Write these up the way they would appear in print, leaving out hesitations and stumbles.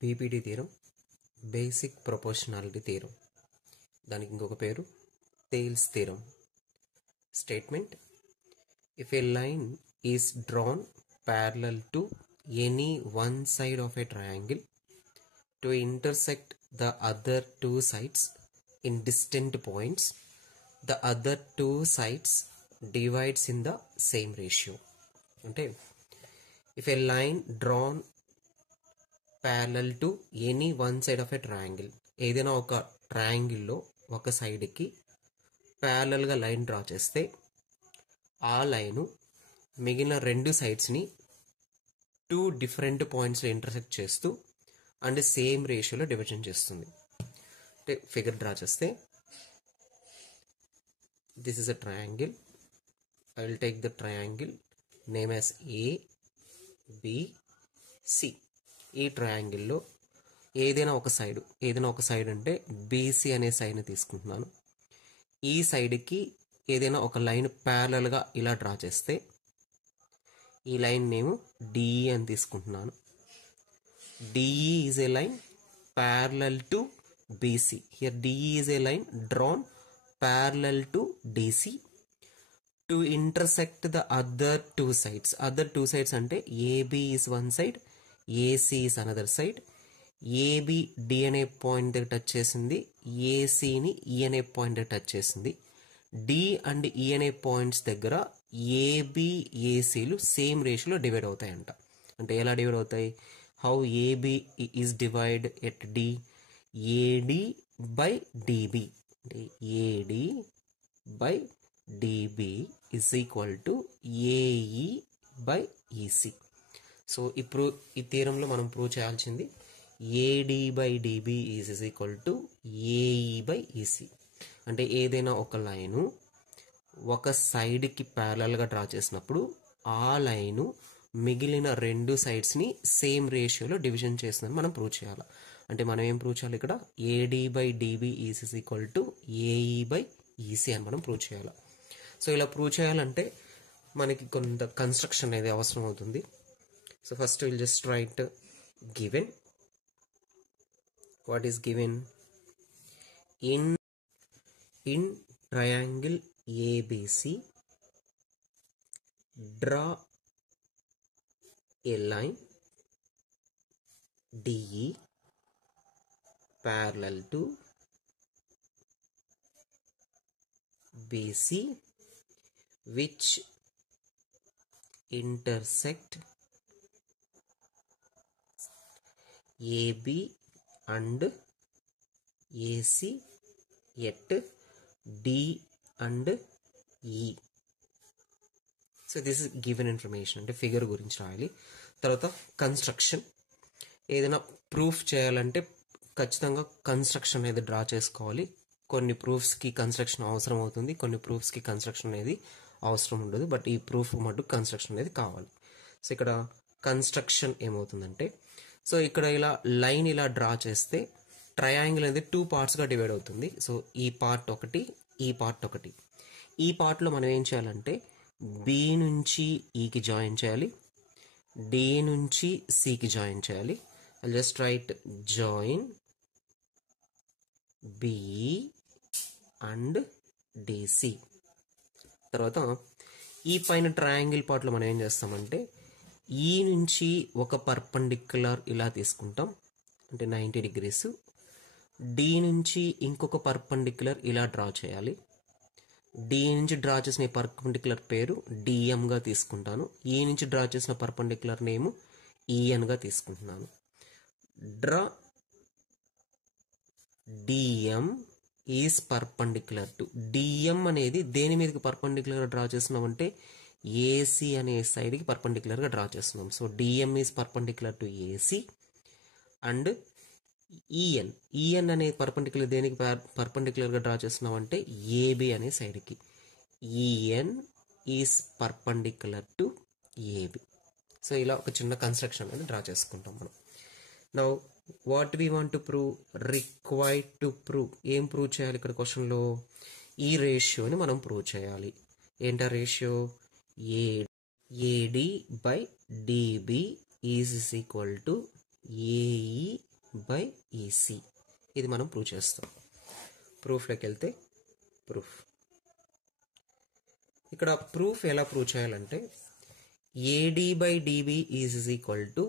PPT theorem, basic proportionality theorem. దానికి ఇంకొక పేరు Thales theorem. Statement: if a line is drawn parallel to any one side of a triangle to intersect the other two sides in distant points, the other two sides divides in the same ratio. అంటే if a line drawn parallel to any one side of a triangle, ఏదైనా ఒక ట్రయాంగిల్లో ఒక సైడ్కి ప్యారలల్గా line draw చేస్తే ఆ line మిగిలిన రెండు సైడ్స్ని టూ డిఫరెంట్ పాయింట్స్లో ఇంటర్సెక్ట్ చేస్తూ అండ్ సేమ్ రేషియోలో డివిజన్ చేస్తుంది. అంటే ఫిగర్ డ్రా చేస్తే this is a triangle. I will take the triangle name as ABC. ఈ ట్రయాంగిల్లో ఏదైనా ఒక సైడ్ అంటే బీసీ అనే సైడ్ని తీసుకుంటున్నాను. ఈ సైడ్కి ఏదైనా ఒక లైన్ ప్యారలల్గా ఇలా డ్రా చేస్తే ఈ లైన్ నేమ్ డిఈ అని తీసుకుంటున్నాను. DE is a line parallel to BC. Here DE is a line drawn parallel to DC to intersect the other two sides. Other two sides అంటే AB is one side, AC is another side. AB D అనే point దగ్గర touch చేసింది, ఏసీని ఈ అనే point దగ్గర touch చేసింది. D and ఈ అనే పాయింట్స్ దగ్గర ఏబి ఏసీలు సేమ్ రేషియోలో డివైడ్ అవుతాయంట. అంటే ఎలా డివైడ్ అవుతాయి? How AB is divide at D? AD by DB. అంటే AD by DB is equal to AE by EC. So ఇప్పుడు ఈ థీరంలో మనం ప్రూవ్ చేయాల్సింది AD by DB is equal to AE by EC. అంటే ఏదైనా ఒక లైను ఒక సైడ్కి ప్యారలల్గా డ్రా చేసినప్పుడు ఆ లైను మిగిలిన రెండు సైడ్స్ని సేమ్ రేషియోలో డివిజన్ చేస్తుందని మనం ప్రూవ్ చేయాలి. అంటే మనం ఏం ప్రూవ్ చేయాలి ఇక్కడ? AD by DB is equal to AE by EC అని మనం ప్రూవ్ చేయాలి. సో ఇలా ప్రూవ్ చేయాలంటే మనకి కొంత కన్స్ట్రక్షన్ అనేది అవసరం అవుతుంది. So first will just right given. What is given? In triangle ABC, draw a line DE parallel to BC which intersect AB and AC at D and E. So this is given information. అంటే figure గురించి రాయాలి. తర్వాత construction. ఏదైనా proof చేయాలంటే ఖచ్చితంగా construction అనేది draw చేసుకోవాలి. కొన్ని ప్రూఫ్స్కి కన్స్ట్రక్షన్ అవసరం అవుతుంది, కొన్ని ప్రూఫ్స్కి కన్స్ట్రక్షన్ అనేది అవసరం ఉండదు. బట్ ఈ ప్రూఫ్ మటుకు కన్స్ట్రక్షన్ అనేది కావాలి. సో ఇక్కడ కన్స్ట్రక్షన్ ఏమవుతుందంటే, సో ఇక్కడ ఇలా లైన్ ఇలా డ్రా చేస్తే ట్రయాంగిల్ అనేది టూ పార్ట్స్గా డివైడ్ అవుతుంది. సో ఈ పార్ట్ ఒకటి, ఈ పార్ట్ ఒకటి. ఈ పార్ట్లో మనం ఏం చేయాలంటే బి నుంచి ఈకి జాయిన్ చేయాలి, డి నుంచి సికి జాయిన్ చేయాలి. I just right join BE and DC. తర్వాత ఈ పైన ట్రయాంగిల్ పార్ట్లో మనం ఏం చేస్తామంటే ఈ నుంచి ఒక పర్పెండిక్యులర్ ఇలా తీసుకుంటాం, అంటే 90 degrees. డి నుంచి ఇంకొక పర్పెండిక్యులర్ ఇలా డ్రా చేయాలి. డి నుంచి డ్రా చేసిన పర్పెండిక్యులర్ పేరు డిఎంగా తీసుకుంటాను. ఈ నుంచి డ్రా చేసిన పర్పెండిక్యులర్ నేమ్ ఈఎన్గా తీసుకుంటున్నాను. Draw DM is perpendicular to. DM అనేది దేని మీదకి పర్పెండిక్యులర్గా డ్రా చేస్తున్నామంటే ఏసీ అనే సైడ్కి పర్పెండిక్యులర్గా డ్రా చేస్తున్నాం. So DM is perpendicular to AC and EN అనే పర్పెండిక్యులర్ దేనికి పర్పెండిక్యులర్గా డ్రా చేస్తున్నామంటే ఏబి అనే సైడ్కి. EN is perpendicular to AB. So ఇలా ఒక చిన్న కన్స్ట్రక్షన్ అనేది డ్రా చేసుకుంటాం మనం. Now what we want to prove? Required to prove. ఏం ప్రూవ్ చేయాలి ఇక్కడ క్వశ్చన్లో? ఈ రేషియోని మనం ప్రూవ్ చేయాలి. ఏంటా ratio? AD by DB is equal to AE by EC. ఇది మనం ప్రూవ్ చేస్తాం. ప్రూఫ్లోకి వెళ్తే ప్రూఫ్, ఇక్కడ ప్రూఫ్ ఎలా ప్రూవ్ చేయాలంటే AD by DB is equal to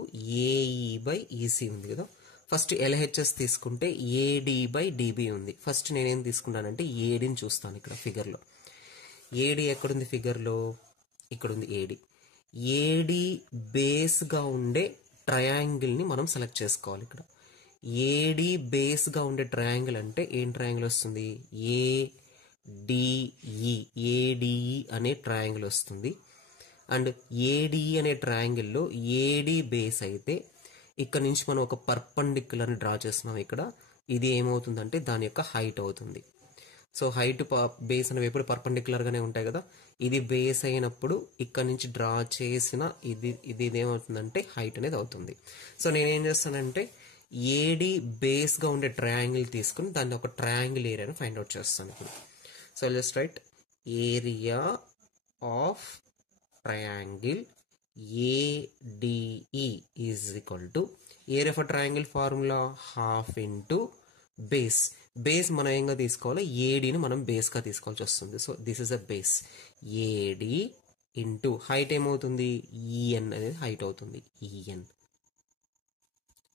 AE by EC ఉంది కదా. ఫస్ట్ ఎల్హెచ్ఎస్ తీసుకుంటే ఏడి బై డిబి ఉంది. ఫస్ట్ నేనేం తీసుకున్నానంటే ఏడిని చూస్తాను. ఇక్కడ ఫిగర్లో ఏడి ఎక్కడుంది? ఫిగర్లో ఇక్కడ ఉంది ఏడి. ఏడి బేస్గా ఉండే ట్రయాంగిల్ని మనం సెలెక్ట్ చేసుకోవాలి. ఇక్కడ ఏడి బేస్గా ఉండే ట్రయాంగిల్ అంటే ఏం ట్రయాంగిల్ వస్తుంది? ఏడిఈ, ఏడిఈ అనే ట్రయాంగిల్ వస్తుంది. అండ్ ఏడిఈ అనే ట్రయాంగిల్లో ఏడి బేస్ అయితే ఇక్కడ నుంచి మనం ఒక పర్పెండిక్యులర్ని డ్రా చేస్తున్నాం. ఇక్కడ ఇది ఏమవుతుందంటే దాని యొక్క హైట్ అవుతుంది. సో హైట్ బేస్ అనేవి ఎప్పుడు పర్పెండిక్యులర్గానే ఉంటాయి కదా. ఇది బేస్ అయినప్పుడు ఇక్కడ నుంచి డ్రా చేసిన ఇది ఏమవుతుందంటే హైట్ అనేది అవుతుంది. సో నేనేం చేస్తానంటే ఏడి బేస్గా ఉండే ట్రయాంగిల్ తీసుకుని దాన్ని ఒక ట్రయాంగిల్ ఏరియాని ఫైండ్ అవుట్ చేస్తాను ఇప్పుడు. So just right area of triangle ADE is equal to area of triangle formula half into base. Base మనం ఏంగా తీసుకోవాలి? ఏడీని మనం బేస్గా తీసుకోవాల్సి వస్తుంది. So this is a base. AD into height ఏమవుతుంది? ఈఎన్ అనేది హైట్ అవుతుంది. ఈఎన్.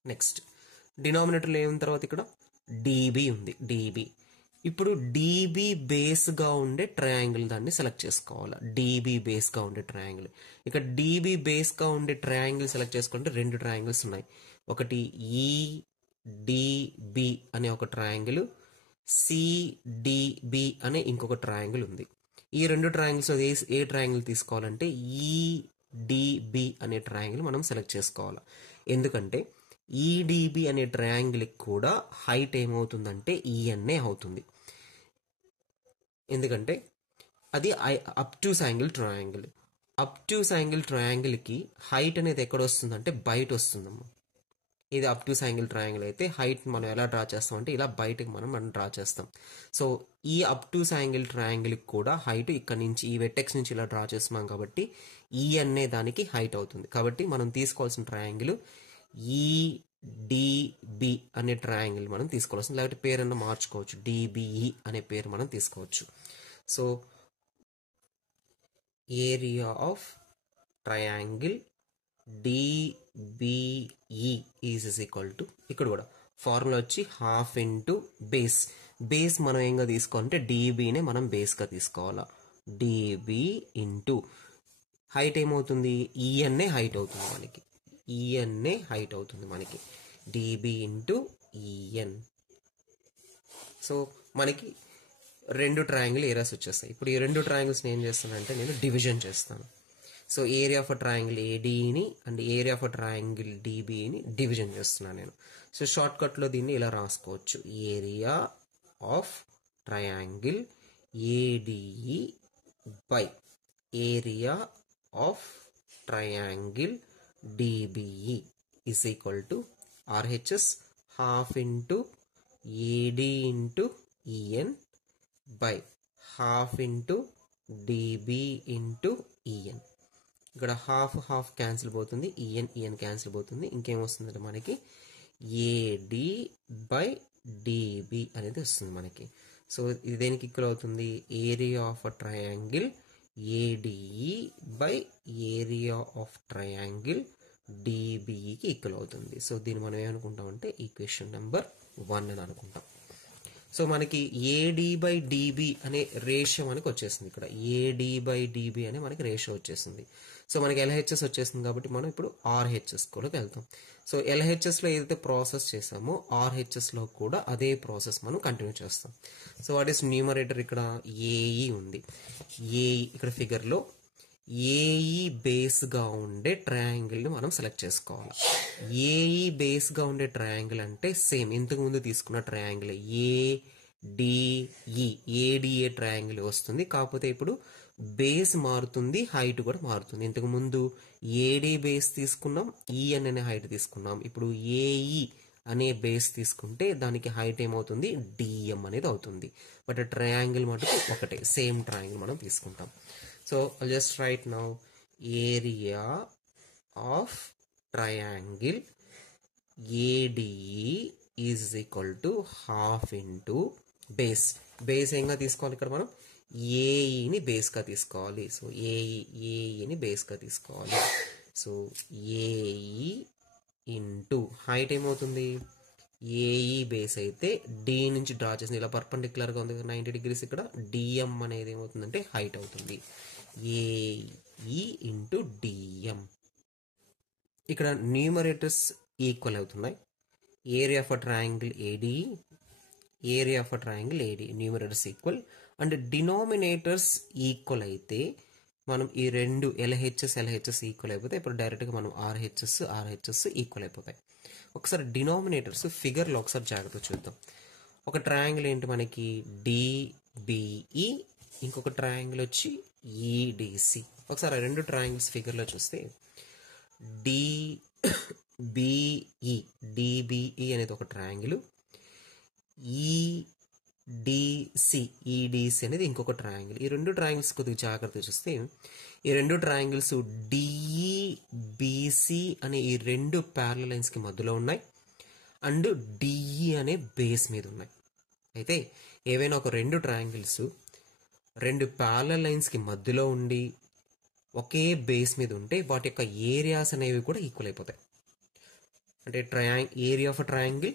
నెక్స్ట్ డినామినేటర్లో ఏమున్న తర్వాత ఇక్కడ డిబి ఉంది. డిబి. ఇప్పుడు డిబి బేస్గా ఉండే ట్రయాంగిల్ దాన్ని సెలెక్ట్ చేసుకోవాలి. డిబి బేస్గా ఉండే ట్రయాంగిల్. ఇక్కడ డిబి బేస్గా ఉండే ట్రయాంగిల్ సెలెక్ట్ చేసుకుంటే రెండు ట్రయాంగిల్స్ ఉన్నాయి. ఒకటి ఈడిబి అనే ఒక ట్రయాంగిల్, సిడిబి అనే ఇంకొక ట్రయాంగిల్ ఉంది. ఈ రెండు ట్రయాంగిల్స్ ఏ ట్రయాంగిల్ తీసుకోవాలంటే ఈడిబి అనే ట్రయాంగిల్ మనం సెలెక్ట్ చేసుకోవాలి. ఎందుకంటే ఈడిబి అనే ట్రయాంగిల్కి కూడా హైట్ ఏమవుతుందంటే ఈఎన్ఏ అవుతుంది. ఎందుకంటే అది obtuse angle triangle. Obtuse angle ట్రయాంగిల్కి హైట్ అనేది ఎక్కడ వస్తుందంటే బయట వస్తుందమ్మా. ఇది అబ్ట్యూస్ యాంగిల్ ట్రయాంగిల్ అయితే హైట్ మనం ఎలా డ్రా చేస్తాం అంటే ఇలా బయటకు మనం డ్రా చేస్తాం. సో ఈ అబ్ట్యూస్ యాంగిల్ ట్రయాంగిల్కి కూడా హైట్ ఇక్కడ నుంచి ఈ వెట్టెక్స్ నుంచి ఇలా డ్రా చేస్తున్నాం కాబట్టి ఈఎన్ఏ దానికి హైట్ అవుతుంది. కాబట్టి మనం తీసుకోవాల్సిన ట్రయాంగిల్ ఈడిబి అనే ట్రయాంగిల్ మనం తీసుకోవాల్సింది. లేకపోతే పేరన్నా మార్చుకోవచ్చు, డిబిఈ అనే పేరు మనం తీసుకోవచ్చు. So area of triangle DBE is equal to, ఇక్కడ కూడా ఫార్ములా వచ్చి హాఫ్ ఇంటూ బేస్. బేస్ మనం ఏంగా తీసుకోవాలంటే డిబినే మనం బేస్గా తీసుకోవాలా. డిబి ఇంటూ హైట్ ఏమవుతుంది? ఈఎన్ఏ హైట్ అవుతుంది మనకి. ఈఎన్ఏ హైట్ అవుతుంది మనకి. DB into EN. సో మనకి రెండు ట్రయాంగిల్ ఏరియాస్ వచ్చేస్తాయి. ఇప్పుడు ఈ రెండు ట్రయాంగిల్స్ని ఏం చేస్తానంటే నేను డివిజన్ చేస్తాను. సో ఏరియా ఆఫ్ ట్రయాంగిల్ ఏడీని అండ్ ఏరియా ఆఫ్ ట్రయాంగిల్ డిబిని డివిజన్ చేస్తున్నాను నేను. సో షార్ట్ కట్లో దీన్ని ఇలా రాసుకోవచ్చు. Area of triangle ADE by area of triangle DBE is equal to RHS half into AD into EN by half into DB into EN. ఇక్కడ half half cancel పోతుంది, EN cancel పోతుంది. ఇంకేమొస్తుందంటే మనకి AD by dB అనేది వస్తుంది మనకి. So ఇది దేనికి ఈక్వల్ అవుతుంది? Area of a triangle ADE by area of triangle డిబిఈకి ఈక్వల్ అవుతుంది. సో దీన్ని మనం ఏమనుకుంటామంటే ఈక్వేషన్ నెంబర్ 1 అని అనుకుంటాం. సో మనకి ఏడి బై డిబి అనే రేషియో మనకి వచ్చేసింది. ఇక్కడ ఏడి బై డిబి అనే మనకి రేషియో వచ్చేసింది. సో మనకి ఎల్హెచ్ఎస్ వచ్చేసింది కాబట్టి మనం ఇప్పుడు ఆర్హెచ్ఎస్ కూడా వెళ్తాం. సో ఎల్హెచ్ఎస్లో ఏదైతే ప్రాసెస్ చేసామో ఆర్హెచ్ఎస్లో కూడా అదే ప్రాసెస్ మనం కంటిన్యూ చేస్తాం. So what is numerator? ఇక్కడ ఏఈ ఉంది. ఏఈ ఇక్కడ ఫిగర్లో ఏఈ బేస్గా ఉండే ట్రయాంగిల్ని మనం సెలెక్ట్ చేసుకోవాలి. ఏఈ బేస్గా ఉండే ట్రయాంగిల్ అంటే సేమ్ ఇంతకుముందు తీసుకున్న ట్రయాంగిల్ ఏడిఈ, ఏడిఏ ట్రయాంగిల్ వస్తుంది. కాకపోతే ఇప్పుడు బేస్ మారుతుంది, హైట్ కూడా మారుతుంది. ఇంతకుముందు ఏడి బేస్ తీసుకున్నాం, ఈఎన్ అనే హైట్ తీసుకున్నాం. ఇప్పుడు ఏఈ అనే బేస్ తీసుకుంటే దానికి హైట్ ఏమవుతుంది? డిఎం అనేది అవుతుంది. బట్ ట్రయాంగిల్ మటుకు ఒకటే, సేమ్ ట్రయాంగిల్ మనం తీసుకుంటాం. So I'll just write now area of triangle ADE is equal to half into base. Base ఏంగా తీసుకోవాలి ఇక్కడ మనం, ఏఈని బేస్గా తీసుకోవాలి. సో ఏఈని బేస్గా తీసుకోవాలి. సో ఏఈ ఇంటూ హైట్ ఏమవుతుంది, ఏఈ బేస్ అయితే డి నుంచి డ్రా చేసింది ఇలా పర్పెండిక్యులర్గా ఉంది 90 degrees, ఇక్కడ డిఎం అనేది ఏమవుతుందంటే హైట్ అవుతుంది. AE into DM. ఇక్కడ న్యూమరేటర్స్ ఈక్వల్ అవుతున్నాయి. Area of a triangle AD, area of a triangle AD, numerators equal. And denominators equal అయితే మనం ఈ రెండు ఎల్హెచ్ఎస్ ఈక్వల్ అయిపోతాయి. ఇప్పుడు డైరెక్ట్గా మనం ఆర్హెచ్ఎస్ ఈక్వల్ అయిపోతాయి. ఒకసారి డినామినేటర్స్ ఫిగర్లో ఒకసారి జాగ్రత్త చూద్దాం. ఒక ట్రయాంగిల్ ఏంటి మనకి డిబిఈ, ఇంకొక ట్రయాంగిల్ వచ్చి ఈడిసి. ఒకసారి రెండు ట్రయాంగిల్స్ ఫిగర్లో చూస్తే డిబిఈ అనేది ఒక ట్రయాంగిల్, ఈడిసి అనేది ఇంకొక ట్రయాంగిల్. ఈ రెండు ట్రయాంగిల్స్ కొద్దిగా జాగ్రత్తగా చూస్తే ఈ రెండు ట్రయాంగిల్స్ డిఈబిసి అనే ఈ రెండు ప్యారలల్ లైన్స్కి మధ్యలో ఉన్నాయి అండ్ డిఈ అనే బేస్ మీద ఉన్నాయి. అయితే ఏవైనా ఒక రెండు ట్రయాంగిల్స్ రెండు ప్యారలల్ లైన్స్కి మధ్యలో ఉండి ఒకే బేస్ మీద ఉంటే వాటి యొక్క ఏరియాస్ అనేవి కూడా ఈక్వల్ అయిపోతాయి. అంటే ఏరియా ఆఫ్ ట్రయాంగిల్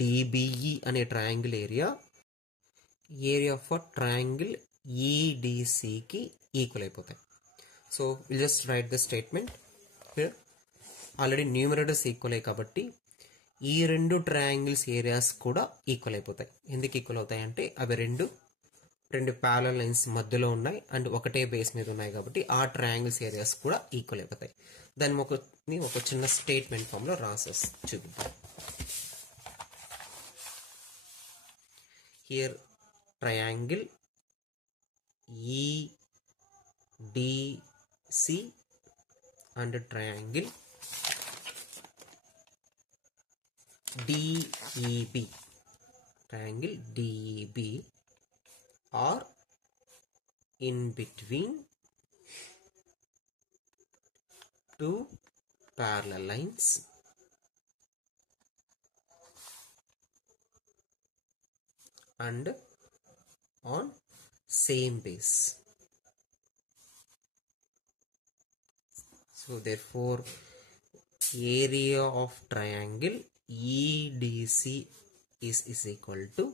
డిబిఈ అనే ట్రయాంగిల్ ఏరియా ఆఫ్ ట్రయాంగిల్ ఈడిసికి ఈక్వల్ అయిపోతాయి. So will just write the statement here. Already numerators equal అయ్యాయి కాబట్టి ఈ రెండు ట్రయాంగిల్స్ ఏరియాస్ కూడా ఈక్వల్ అయిపోతాయి. ఎందుకు ఈక్వల్ అవుతాయి అంటే అవి రెండు ప్యారలల్ లైన్స్ మధ్యలో ఉన్నాయి అండ్ ఒకటే బేస్ మీద ఉన్నాయి కాబట్టి ఆ ట్రయాంగిల్స్ ఏరియాస్ కూడా ఈక్వల్ అయిపోతాయి. దాన్ని ఒక చిన్న స్టేట్మెంట్ ఫామ్లో రాసేసి చూద్దాం. Here triangle EDC and triangle DEB, triangle DEB are in between two parallel lines and on same base. So therefore area of triangle EDC is equal to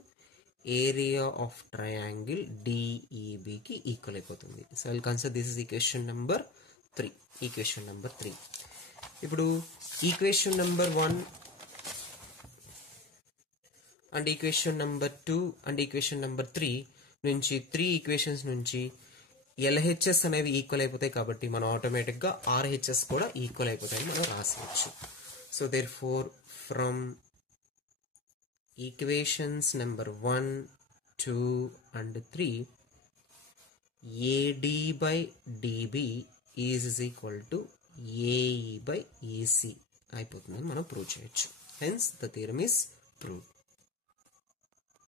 area of triangle డిఈబికి equal అయిపోతుంది. So I will consider this is equation number 3. ఇప్పుడు equation number 1 and equation number 2 and equation number 3 నుంచి 3 equations నుంచి LHS అనేవి equal అయిపోతాయి కాబట్టి మనం ఆటోమేటిక్గా ఆర్హెచ్ఎస్ కూడా ఈక్వల్ అయిపోతాయని మనం రాసేయచ్చు. So therefore from equations number 1, 2 and 3 AD by DB is equal to AE by EC అయిపోతుందని మనం ప్రూవ్ చేయొచ్చు. Hence the theorem is proved.